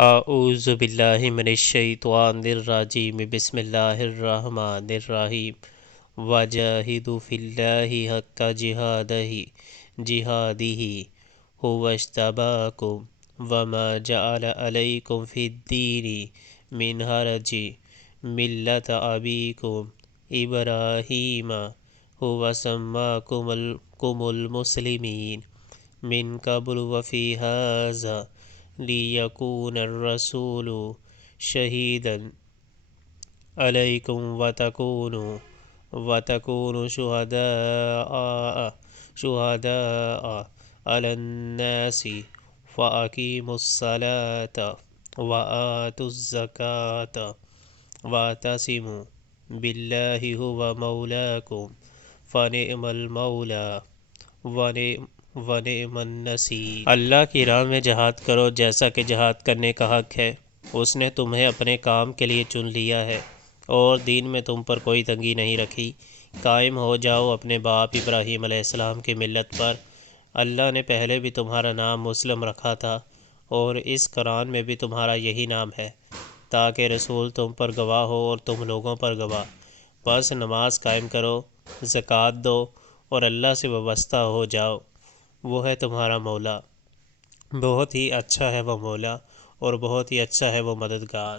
اعوذ باللہ من الشیطان الرجیم بسم اللہ الرحمن الرحیم وجاہدوا فی اللہ حق جہادہ هو اجتباکم وما جعل علیکم فی الدین من حرج ملت ابیکم ابراہیم هو سماکم المسلمین من قبل وفی ھذا لیکون الرسول شہیدا علیکم وتکونوا شہداء علی الناس فاقیموا الصلاة وآتوا الزکاة واعتصموا باللہ هو مولاکم فنعم المولا ونعم النصیر۔ اللہ کی راہ میں جہاد کرو جیسا کہ جہاد کرنے کا حق ہے۔ اس نے تمہیں اپنے کام کے لیے چن لیا ہے اور دین میں تم پر کوئی تنگی نہیں رکھی۔ قائم ہو جاؤ اپنے باپ ابراہیم علیہ السلام کی ملت پر۔ اللہ نے پہلے بھی تمہارا نام مسلم رکھا تھا اور اس قرآن میں بھی تمہارا یہی نام ہے تاکہ رسول تم پر گواہ ہو اور تم لوگوں پر گواہ۔ بس نماز قائم کرو، زکوٰۃ دو اور اللہ سے وابستہ ہو جاؤ۔ وہ ہے تمہارا مولا، بہت ہی اچھا ہے وہ مولا اور بہت ہی اچھا ہے وہ مددگار۔